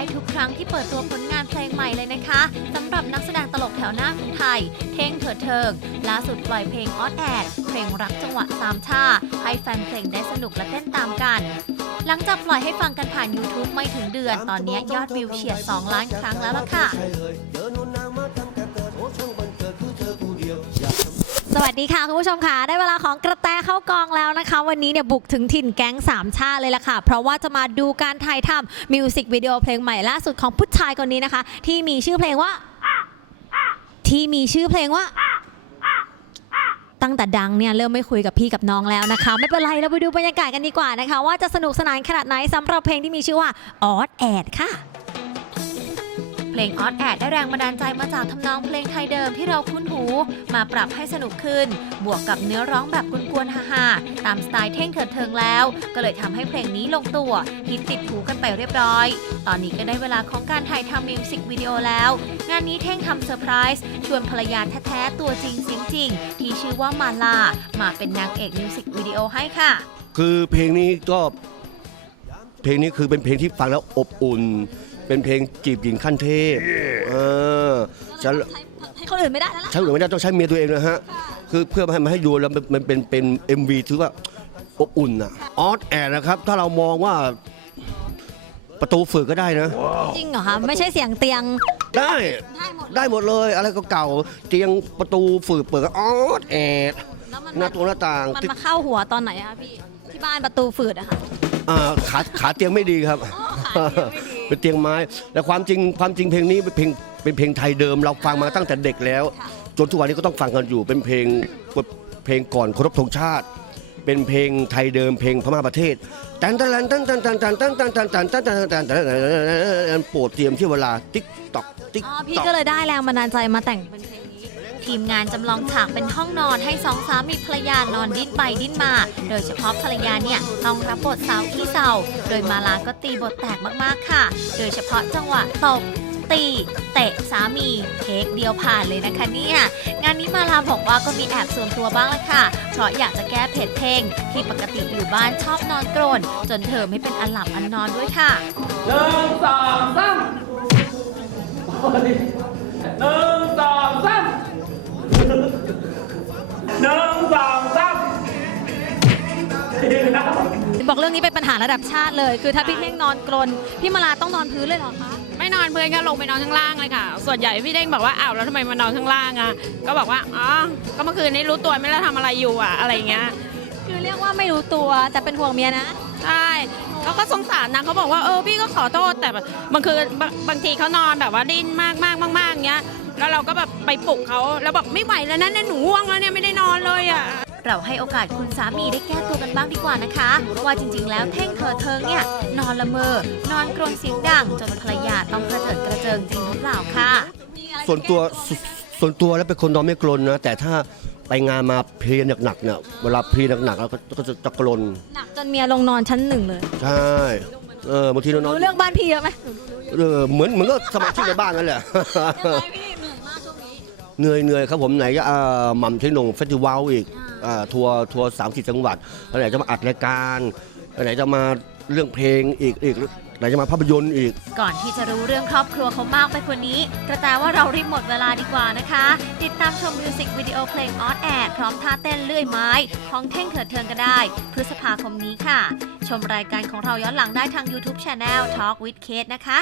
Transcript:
ที่เปิดตัวผลงานเพลงใหม่เลยนะคะสำหรับนักแสดงตลกแถวหน้าของไทย เท่งเถิดเทิงล่าสุดปล่อยเพลงออดแอดเพลงรักจังหวะสามชาให้แฟนเพลงได้สนุกและเต้นตามกัน หลังจากปล่อยให้ฟังกันผ่าน YouTube ไม่ถึงเดือน ตอนนี้ยอดวิวเฉียด 2 ล้านครั้งแล้วล่ะค่ะ วัสดีค่ะ คุณผู้ชมค่ะ ได้เวลาของกระแตเข้ากองแล้วนะคะ วันนี้เนี่ยบุกถึงถิ่นแก๊งสามชาติเลยล่ะค่ะ เพราะว่าจะมาดูการถ่ายทำมิวสิกวิดีโอเพลงใหม่ล่าสุดของผู้ชายคนนี้นะคะ ที่มีชื่อเพลงว่า ที่มีชื่อเพลงว่า ตั้งแต่ดังเนี่ยเริ่มไม่คุยกับพี่กับน้องแล้วนะคะ ไม่เป็นไรเราไปดูบรรยากาศกันดีกว่านะคะ ว่าจะสนุกสนานขนาดไหนสำหรับเพลงที่มีชื่อว่าออดแอดค่ะ ลงออดแอดได้แรงบันดาลใจมาจากทำนองเพลงไทยเดิมที่เราคุ้นหู มาปรับให้สนุกขึ้น บวกกับเนื้อร้องแบบกวนๆฮาๆตามสไตล์เท่งเถิดเทิงแล้ว ก็เลยทำให้เพลงนี้ลงตัวฮิตติดหูกันไปเรียบร้อย ตอนนี้ก็ได้เวลาของการถ่ายทำมิวสิกวิดีโอแล้ว งานนี้เท่งทำเซอร์ไพรส์ชวนภรรยาแท้ๆตัวจริงเสียงจริง ที่ชื่อว่ามาลามาเป็นนางเอกมิวสิกวิดีโอให้ค่ะ คือเพลงนี้ก็เพลงนี้คือเป็นเพลงที่ฟังแล้วอบอุ่น เป็นเพลงจีบหญิงขั้นเทพเออจะให้คนอื่นไม่ได้แล้วล่ะ ใช้หรือไม่ได้ต้องใช้เมียตัวเองนะฮะ คือเพื่อมาให้มาให้ดูแล้วมันมันเป็นเป็น MV ถือว่าอบอุ่นอะออสแอดนะครับ ถ้าเรามองว่าประตูฝึกก็ได้นะ จริงเหรอคะ ไม่ใช่เสียงเตียง ได้ได้หมด ได้หมดเลยอะไรก็เก่าเตียงประตูฝึกเปิดก็ออสแอดแล้วมันหน้าตัวหน้าต่างมันมาเข้าหัวตอนไหนอะพี่ ที่บ้านประตูฝืดอะค่ะ อ่าขาขาเตียงไม่ดีครับเเป็นเตียงไม้ แต่ความจริงความจริงเพลงนี้เป็นเพลงเป็นเพลงไทยเดิม เราฟังมาตั้งแต่เด็กแล้ว จนทุกวันนี้ก็ต้องฟังกันอยู่ เป็นเพลงเพลงก่อนเคารพธงชาติ เป็นเพลงไทยเดิม เพลงพม่าประเทศตันตันตันตันตันตันตันตันตันตันตันตันตันตันตันโปรดเตรียมที่เวลาติ๊กตอกติ๊กอ๋อพี่ตอกก็เลยได้แรงบันดาลใจมาแต่งเป็นเพลงนี้ ทีมงานจำลองฉากเป็นห้องนอนให้สองสามีภรรยานอนดิ้นไปดิ้นมา โดยเฉพาะภรรยาเนี่ยต้องรับบทสาวขี้เศร้าโดยมาลาก็ตีบทแตกมากๆค่ะ โดยเฉพาะจังหวะตบตีเตะสามีเทคเดียวผ่านเลยนะคะเนี่ยงานนี้มาลาบอกว่าก็มีแอบส่วนตัวบ้างละค่ะ เพราะอยากจะแก้เผ็ดเพลงที่ปกติอยู่บ้านชอบนอนกรนจนเธอไม่เป็นอันหลับอันนอนด้วยค่ะหนึ่งสองสาม หนึ่งสองสามดีนะบอกเรื่องนี้เป็นปัญหาระดับชาติเลย คือถ้าพี่เท่งนอนกรนพี่มาลาต้องนอนพื้นเลยเหรอคะ ไม่นอนเพื่อนก็ลงไปนอนข้างล่างเลยค่ะ ส่วนใหญ่พี่เด้งบอกว่าอ้าวแล้วทำไมมานอนข้างล่างอะ ก็บอกว่าอ๋อ ก็เมื่อคืนนี้รู้ตัวไม่ได้ทำอะไรอยู่อะอะไรอย่างเงี้ย คือเรียกว่าไม่รู้ตัวแต่เป็นห่วงเมียนะ ใช่เขาก็สงสารนะเขาบอกว่าเออพี่ก็ขอโทษแต่แบบบางคืนบางบางทีเขานอนแบบว่าดิ้นมากมากมากมากอย่างเงี้ย แล้วเราก็แบบไปปลุกเขาแล้วบอกไม่ไหวแล้วนะเนี่ยหนูง่วงแล้วเนี่ยไม่ได้นอนเลยอะ เราให้โอกาสคุณสามีได้แก้ตัวกันบ้างดีกว่านะคะ ว่าจริงๆ แล้วเท่งเธอเทิงเนี่ย นอนละเมอ นอนกรนเสียงดังจนภรรยาต้องกระเจิดกระเจิงจริงหรือเปล่าค่ะ ส่วนตัวส ส่วนตัวแล้วเป็นคนนอนไม่กลนนะ แต่ถ้าไปงานมาเพลียหนักๆเนี่ยเวลาเพลียหนักๆแล้วก็ก็จะจะกลนหนักจนเมียลงนอนชั้นหนึ่งเลยใช่เออบางทีเรานอนรู้เรื่องบ้านพี่เยอะไหมเออเหมือนเหมือนก็สมาชิกในบ้านนั่นแหละ ยังไงพี่เหนื่อยมากช่วงนี้เหนื่อยเหนื่อยครับผมไหนจะอ่าหม่ำเทนงเฟสติวัลอีกอ่าทัวร์ทัวร์สามสิบจังหวัดแล้วไหนจะมาอัดรายการแล้วไหนจะมาเรื่องเพลงอีกอีก ไหนจะมาภาพยนตร์อีก ก่อนที่จะรู้เรื่องครอบครัวเขามากไปกว่านี้ กระแตว่าเรารีบหมดเวลาดีกว่านะคะ ติดตามชมมิวสิกวิดีโอเพลงออสแอดพร้อมท่าเต้นเลื่อยไม้ ของเท่งเถิดเทิงก็ได้ พฤษภาคมนี้ค่ะ ชมรายการของเราย้อนหลังได้ทาง YouTube Channel Talk with Kate นะคะ